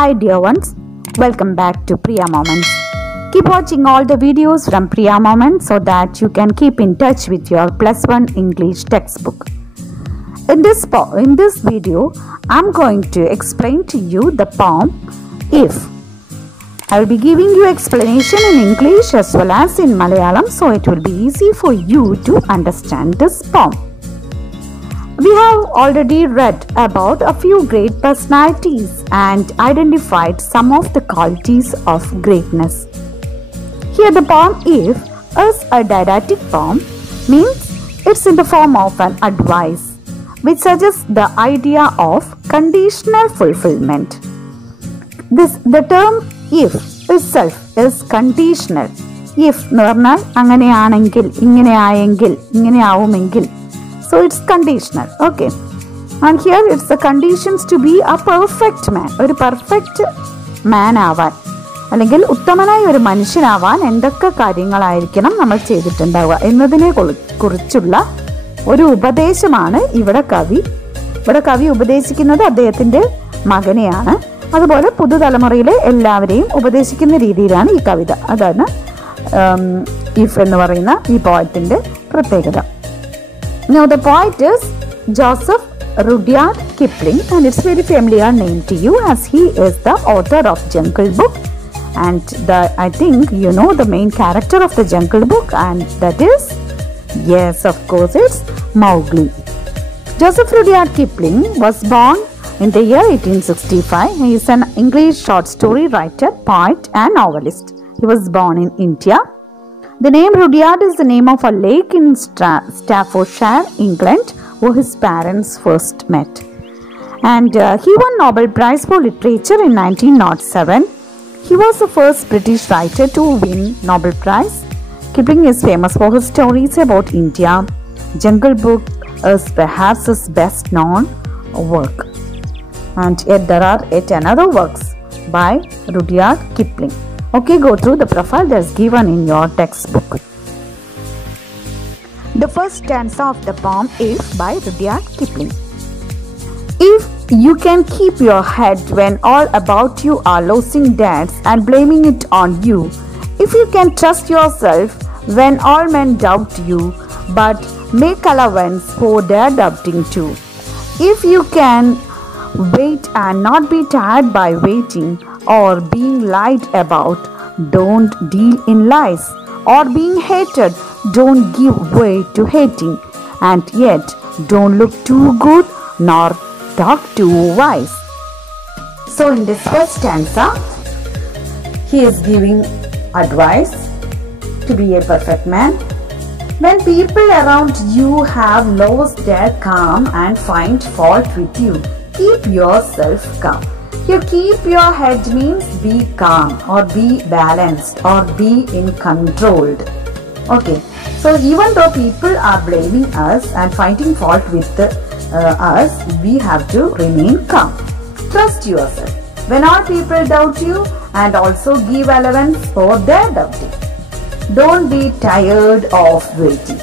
Hi dear ones, welcome back to Priya Moments. Keep watching all the videos from Priya Moments so that you can keep in touch with your +1 English textbook. In this video, I'm going to explain to you the poem If. I will be giving you explanation in English as well as in Malayalam, so it will be easy for you to understand this poem. We have already read about a few great personalities and identified some of the qualities of greatness. Here the poem If is a didactic poem, means it's in the form of an advice which suggests the idea of conditional fulfillment. The term if itself is conditional. If എന്ന് പറഞ്ഞാൽ അങ്ങനെയാണെങ്കിൽ, ഇങ്ങനെയായെങ്കിൽ, ഇങ്ങനെയാവുമെങ്കിൽ. So it's conditional. Okay. And here it's the conditions to be a perfect man. ഒരു പെർഫെക്റ്റ് മാൻ ആവാൻ അല്ലെങ്കിൽ ഉത്തമനായ ഒരു മനുഷ്യനാവാൻ എന്തൊക്കെ കാര്യങ്ങളായിരിക്കണം നമ്മൾ ചെയ്തിട്ടുണ്ടാവുക എന്നതിനെ കുറിച്ചുള്ള ഒരു ഉപദേശമാണ് ഇവിടെ കവി ഉപദേശിക്കുന്നത് അദ്ദേഹത്തിൻ്റെ മകനെയാണ്. അതുപോലെ പുതുതലമുറയിലെ എല്ലാവരെയും ഉപദേശിക്കുന്ന രീതിയിലാണ് ഈ കവിത. അതാണ് ഇഫ് എന്ന് പറയുന്ന ഈ പോയത്തിൻ്റെ പ്രത്യേകത. Now the poet is Joseph Rudyard Kipling, and it's very familiar name to you as he is the author of Jungle Book, and I think you know the main character of the Jungle Book, and that is, yes, of course, it's Mowgli. Joseph Rudyard Kipling was born in the year 1865. He is an English short story writer, poet and novelist. He was born in India. The name Rudyard is the name of a lake in Staffordshire, England, where his parents first met. And he won Nobel Prize for Literature in 1907. He was the first British writer to win Nobel Prize. Kipling is famous for his stories about India. Jungle Book is perhaps his best known work. And yet there are yet another works by Rudyard Kipling. Okay, go through the profile that's given in your textbook. The first stanza of the poem If by Rudyard Kipling. If you can keep your head when all about you are losing debts and blaming it on you, if you can trust yourself when all men doubt you, but make allowance for their doubting too, if you can wait and not be tired by waiting, or being lied about, don't deal in lies, or being hated, don't give way to hating, and yet don't look too good nor talk too wise. So in this first stanza, he is giving advice to be a perfect man. When people around you have lost their calm and find fault with you, keep yourself calm. Here, keep your head means be calm or be balanced or be in controlled. Okay, so even though people are blaming us and finding fault with us, we have to remain calm. Trust yourself when all people doubt you, and also give allowance for their doubting. Don't be tired of waiting.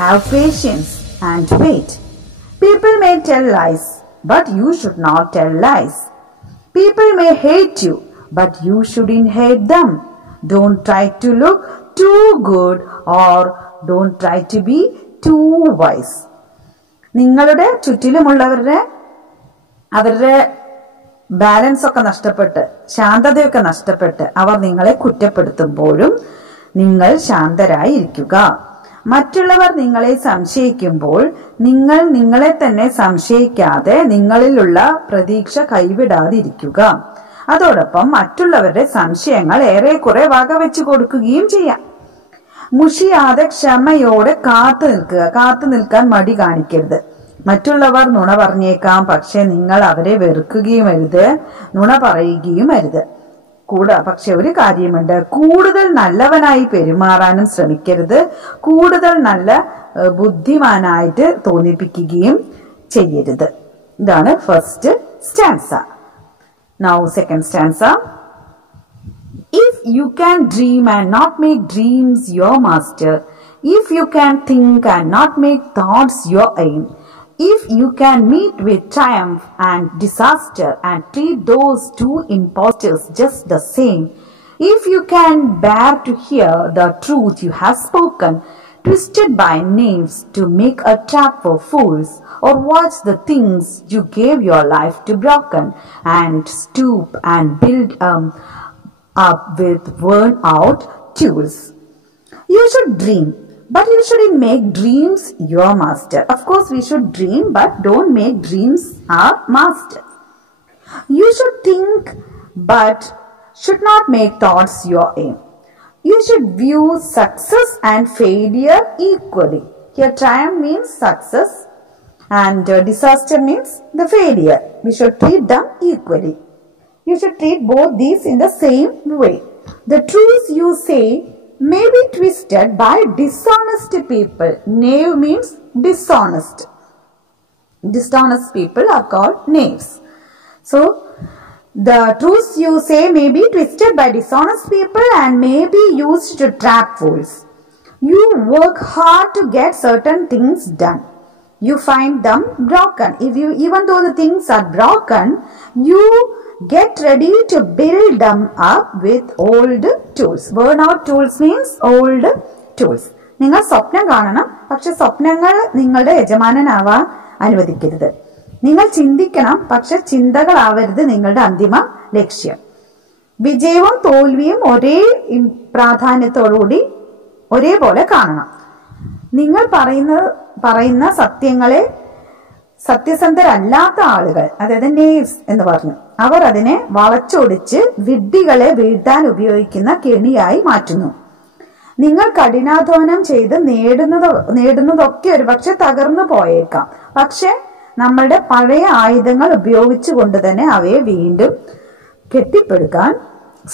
Have patience and wait. People may tell lies, but you should not tell lies. People may hate you, but you shouldn't hate them. Don't try to look too good or don't try to be too wise. നിങ്ങളുടെ ചുറ്റിലുമുള്ളവരുടെ ബാലൻസ് ഒക്കെ നഷ്ടപ്പെട്ട് ശാന്തതയൊക്കെ നഷ്ടപ്പെട്ട് അവർ നിങ്ങളെ കുറ്റപ്പെടുത്തുമ്പോഴും നിങ്ങൾ ശാന്തരായി ഇരിക്കുക. മറ്റുള്ളവർ നിങ്ങളെ സംശയിക്കുമ്പോൾ നിങ്ങൾ നിങ്ങളെ തന്നെ സംശയിക്കാതെ നിങ്ങളിലുള്ള പ്രതീക്ഷ കൈവിടാതിരിക്കുക. അതോടൊപ്പം മറ്റുള്ളവരുടെ സംശയങ്ങൾ ഏറെക്കുറെ വകവെച്ചു കൊടുക്കുകയും ചെയ്യാം. മുഷിയാതെ ക്ഷമയോടെ കാത്തു നിൽക്കാൻ മടി കാണിക്കരുത്. മറ്റുള്ളവർ നുണ പറഞ്ഞേക്കാം, പക്ഷെ നിങ്ങൾ അവരെ വെറുക്കുകയും അരുത്, നുണ പറയുകയും അരുത്. പക്ഷെ ഒരു കാര്യമുണ്ട്, കൂടുതൽ നല്ലവനായി പെരുമാറാനും ശ്രമിക്കരുത്, കൂടുതൽ നല്ല ബുദ്ധിമാനായിട്ട് തോന്നിപ്പിക്കുകയും ചെയ്യരുത്. ഇതാണ് first stanza. Now second stanza. If you can dream and not make dreams your master, if you can think and not make thoughts your aim, If you can meet with triumph and disaster and treat those two impostors just the same, if you can bear to hear the truth you have spoken, twisted by knaves to make a trap for fools, or watch the things you gave your life to broken, and stoop and build up with worn out tools. You should dream, but you shouldn't make dreams your master. Of course, we should dream, but don't make dreams our master. You should think, but should not make thoughts your aim. You should view success and failure equally. Here, triumph means success and disaster means the failure. We should treat them equally. You should treat both these in the same way. The truths you say may be twisted by dishonest people. Knave means dishonest. Dishonest people are called knaves. So, the truths you say may be twisted by dishonest people and may be used to trap fools. You work hard to get certain things done. You find them broken. Even though the things are broken, you get ready to build them up with old tools. Worn out tools means old tools. നിങ്ങൾ സ്വപ്നം കാണണം, പക്ഷെ സ്വപ്നങ്ങൾ നിങ്ങളുടെ യജമാനനാവാൻ അനുവദിക്കരുത്. നിങ്ങൾ ചിന്തിക്കണം, പക്ഷെ ചിന്തകളാവരുത് നിങ്ങളുടെ അന്തിമ ലക്ഷ്യം. വിജയവും തോൽവിയും ഒരേ പ്രാധാന്യത്തോടുകൂടി ഒരേപോലെ കാണണം. നിങ്ങൾ പറയുന്ന സത്യങ്ങളെ സത്യസന്ധരല്ലാത്ത ആളുകൾ, അതായത് നേവ്സ് എന്ന് പറഞ്ഞു, അവർ അതിനെ വളച്ചൊടിച്ച് വിഡ്ഢികളെ വീഴ്ത്താൻ ഉപയോഗിക്കുന്ന കെണിയായി മാറ്റുന്നു. നിങ്ങൾ കഠിനാധ്വാനം ചെയ്ത് നേടുന്നതൊക്കെ ഒരു പക്ഷെ തകർന്നു പോയേക്കാം. പക്ഷെ നമ്മളുടെ പഴയ ആയുധങ്ങൾ ഉപയോഗിച്ചുകൊണ്ട് തന്നെ അവയെ വീണ്ടും കെട്ടിപ്പടുക്കാൻ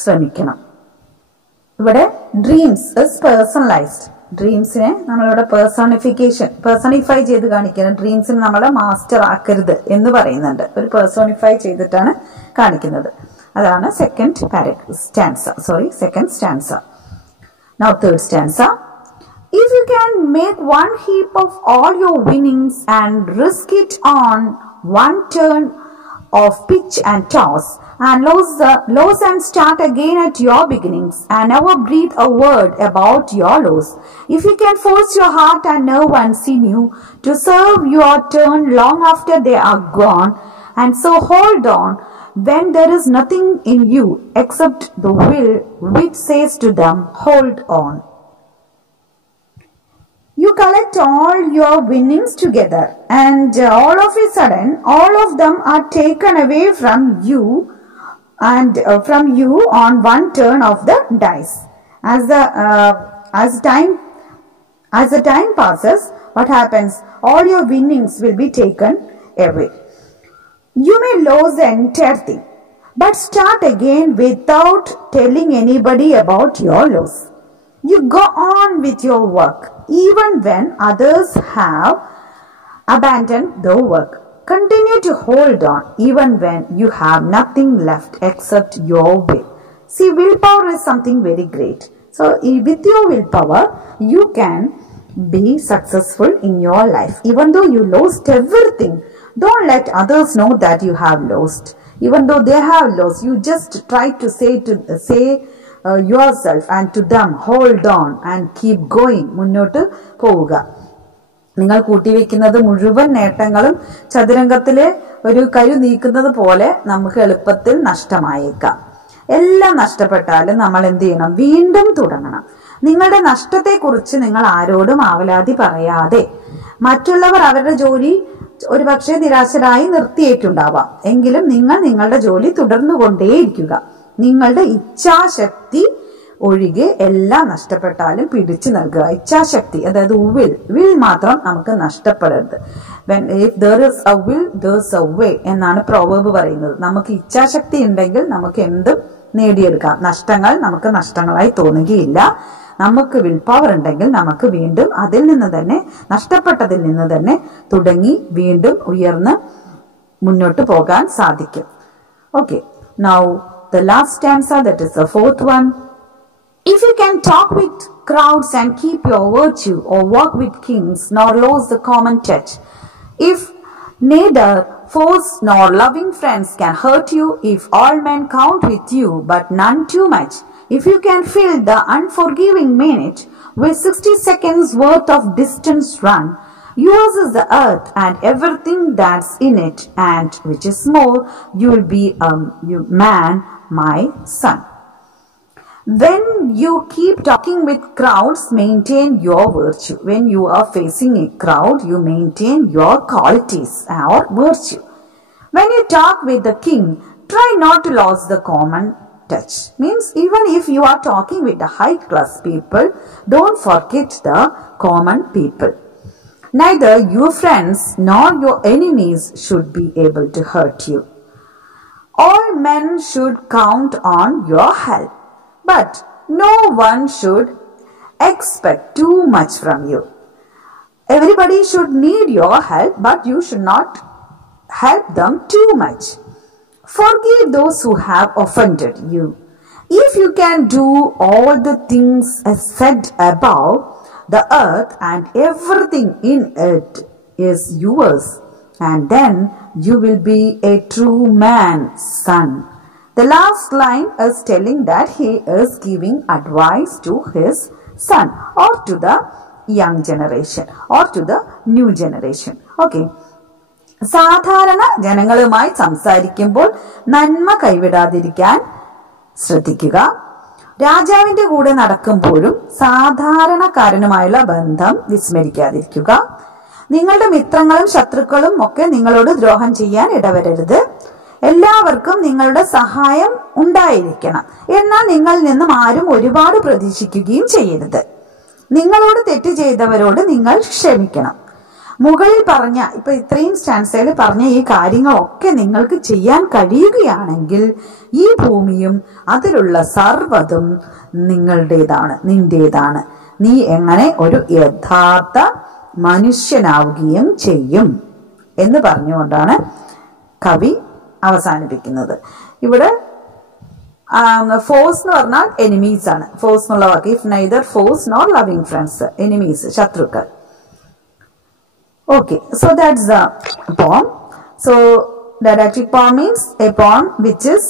ശ്രമിക്കണം. ഇവിടെ ഡ്രീംസ് ഇസ് പേഴ്സണലൈസ്ഡ്. ഡ്രീംസിനെ നമ്മളിവിടെ പേഴ്സണിഫൈ ചെയ്ത് കാണിക്കണം. ഡ്രീംസിനെ നമ്മളെ മാസ്റ്റർ ആക്കരുത് എന്ന് പറയുന്നുണ്ട്. ഒരു പേഴ്സോണിഫൈ ചെയ്തിട്ടാണ് കാണിക്കുന്നത്. അതാണ് second stanza. Now third stanza. If you can make one heap of all your winnings and risk it on one turn of pitch and toss, and lose and start again at your beginnings, and never breathe a word about your loss. If you can force your heart and nerve and sinew to serve your turn long after they are gone, and so hold on when there is nothing in you except the will which says to them, hold on. You collect all your winnings together, and all of a sudden all of them are taken away from you and from you on one turn of the dice. As the time passes, what happens? All your winnings will be taken away. You may lose the entire thing, but start again without telling anybody about your loss. You go on with your work even when others have abandoned the work. Continue to hold on even when you have nothing left except your will. See, willpower is something very great. So, with your willpower, you can be successful in your life. Even though you lost everything, don't let others know that you have lost. Even though they have lost, you just try to say yourself and to them, hold on and keep going. മുന്നോട്ട് പോവുക. നിങ്ങൾ കൂട്ടിവെക്കുന്നത് മുഴുവൻ നേട്ടങ്ങളും ചതുരംഗത്തിലെ ഒരു കരു നീക്കുന്നത് പോലെ നമുക്ക് എളുപ്പത്തിൽ നഷ്ടമായേക്കാം. എല്ലാം നഷ്ടപ്പെട്ടാലും നമ്മൾ എന്ത് ചെയ്യണം? വീണ്ടും തുടങ്ങണം. നിങ്ങളുടെ നഷ്ടത്തെക്കുറിച്ച് നിങ്ങൾ ആരോടും ആവലാതി പറയാതെ, മറ്റുള്ളവർ അവരുടെ ജോലി ഒരു പക്ഷേ നിരാശരായി നിർത്തിയിട്ടുണ്ടാവാം, എങ്കിലും നിങ്ങൾ നിങ്ങളുടെ ജോലി തുടർന്നുകൊണ്ടേയിരിക്കുക. നിങ്ങളുടെ ഇച്ഛാശക്തി ഒഴികെ എല്ലാം നഷ്ടപ്പെട്ടാലും പിടിച്ചു നൽകുക. ഇച്ഛാശക്തി, അതായത് വിൽ മാത്രം നമുക്ക് നഷ്ടപ്പെടരുത്. if there is a will, there is a way എന്നാണ് പ്രോവർബ് പറയുന്നത്. നമുക്ക് ഇച്ഛാശക്തി ഉണ്ടെങ്കിൽ നമുക്ക് എന്തും നേടിയെടുക്കാം. നഷ്ടങ്ങൾ നമുക്ക് നഷ്ടങ്ങളായി തോന്നുകയില്ല. നമുക്ക് വിൽ പവർ ഉണ്ടെങ്കിൽ നമുക്ക് വീണ്ടും അതിൽ നിന്ന് തന്നെ, നഷ്ടപ്പെട്ടതിൽ നിന്ന് തന്നെ തുടങ്ങി വീണ്ടും ഉയർന്ന് മുന്നോട്ട് പോകാൻ സാധിക്കും. Okay, now the last stanza, that is the fourth one. If you can talk with crowds and keep your virtue, or walk with kings, nor lose the common touch, If neither force nor loving friends can hurt you, if all men count with you but none too much, if you can fill the unforgiving minute with 60 seconds worth of distance run, yours is the earth and everything that's in it, and which is more, you will be a man, my son. When you keep talking with crowds, maintain your virtue. When you are facing a crowd, you maintain your qualities or virtue. When you talk with the king, try not to lose the common touch. Means even if you are talking with the high class people, don't forget the common people. Neither your friends nor your enemies should be able to hurt you. All men should count on your help, but no one should expect too much from you. Everybody should need your help, but you should not help them too much. Forgive those who have offended you. If you can do all the things as said above, the earth and everything in it is yours, and then you will be a true man's son. The last line is telling that he is giving advice to his son or to the young generation or to the new generation. Okay. സാധാരണ ജനങ്ങളുമായി സംസാരിക്കുമ്പോൾ നന്മ കൈവിടാതിരിക്കാൻ ശ്രദ്ധിക്കുക. രാജാവിന്റെ കൂടെ നടക്കുമ്പോഴും സാധാരണക്കാരനുമായുള്ള ബന്ധം വിസ്മരിക്കാതിരിക്കുക. നിങ്ങളുടെ മിത്രങ്ങളും ശത്രുക്കളും ഒക്കെ നിങ്ങളോട് ദ്രോഹം ചെയ്യാൻ ഇടവരരുത്. എല്ലാവർക്കും നിങ്ങളുടെ സഹായം ഉണ്ടായിരിക്കണം. എന്നാൽ നിങ്ങളിൽ നിന്നും ആരും ഒരുപാട് പ്രതീക്ഷിക്കുകയും ചെയ്യരുത്. നിങ്ങളോട് തെറ്റ് ചെയ്തവരോട് നിങ്ങൾ ക്ഷമിക്കണം. മുകളിൽ പറഞ്ഞ ഇത്രയും സ്റ്റാൻസയിൽ പറഞ്ഞ ഈ കാര്യങ്ങളൊക്കെ നിങ്ങൾക്ക് ചെയ്യാൻ കഴിയുകയാണെങ്കിൽ ഈ ഭൂമിയും അതിലുള്ള സർവ്വതും നിന്റേതാണ്. നീ എങ്ങനെ ഒരു യഥാർത്ഥ മനുഷ്യനാവുകയും ചെയ്യും എന്ന് പറഞ്ഞുകൊണ്ടാണ് കവി അവസാനിപ്പിക്കുന്നത്. ഇവിടെ ഫോഴ്സ് എന്ന് പറഞ്ഞാൽ എനിമീസ് ആണ്. ഫോഴ്സ് എന്നുള്ള വാക്ക് if neither foes nor loving friends, enemies, ശത്രുക്കൾ. Okay, so that's the poem. So didactic poem means a poem which is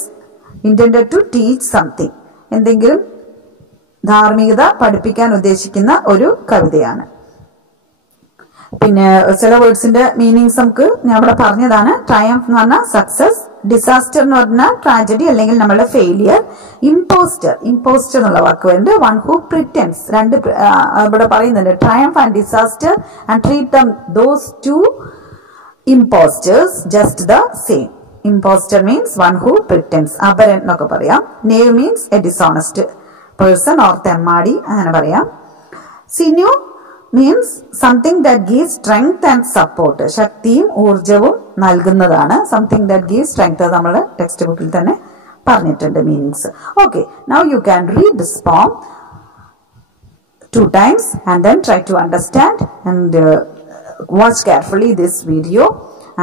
intended to teach something. എന്തെങ്കിലും ധാർമ്മികത പഠിപ്പിക്കാൻ ഉദ്ദേശിക്കുന്ന ഒരു കവിതയാണ്. പിന്നെ ചില വേർഡ്സിന്റെ മീനിങ്സ് നമുക്ക് ഞാൻ ഇവിടെ പറഞ്ഞതാണ്. ട്രയംഫ് എന്ന് പറഞ്ഞാൽ സക്സസ്, ഡിസാസ്റ്റർ എന്ന് പറഞ്ഞാൽ ട്രാജഡി അല്ലെങ്കിൽ നമ്മളുടെ ഫെയിലിയർ, ഇമ്പോസ്റ്റർ എന്നുള്ള വാക്ക് വരുന്നുണ്ട്, വൺ ഹു പ്രിറ്റൻസ്. രണ്ട് ഇവിടെ പറയുന്നുണ്ട്, triumph and disaster and treat them those two impostors just the same. Impostor means one who pretends, അപരൻ എന്നൊക്കെ പറയാം. Knave means a dishonest person or തെമ്മാടി അങ്ങനെ പറയാം. സിന്യു means something that gives strength and support. ശക്തിയും ഊർജവും നൽകുന്നതാണ്. something that gives strength. അത് നമ്മുടെ ടെക്സ്റ്റ് ബുക്കിൽ തന്നെ പറഞ്ഞിട്ടുണ്ട് meanings. Okay, now you can read this poem 2 times and then try to understand and watch carefully this video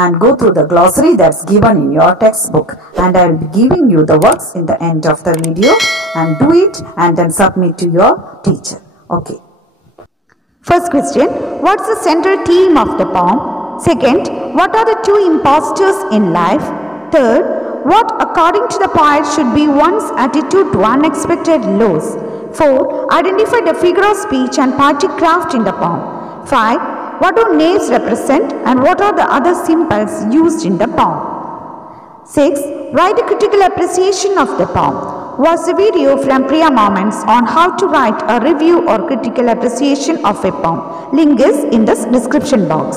and go through the glossary that's given in your textbook, and I will be giving you the works in the end of the video, and do it and then submit to your teacher. Okay. First question, what's the central theme of the poem? Second, what are the 2 imposters in life? Third, what according to the poet should be one's attitude to unexpected loss? 4, identify the figure of speech and poetic craft in the poem. 5, what do knaves represent and what are the other symbols used in the poem? 6, write a critical appreciation of the poem. Watch the video from Priya Moments on how to write a review or critical appreciation of a poem. Link is in the description box.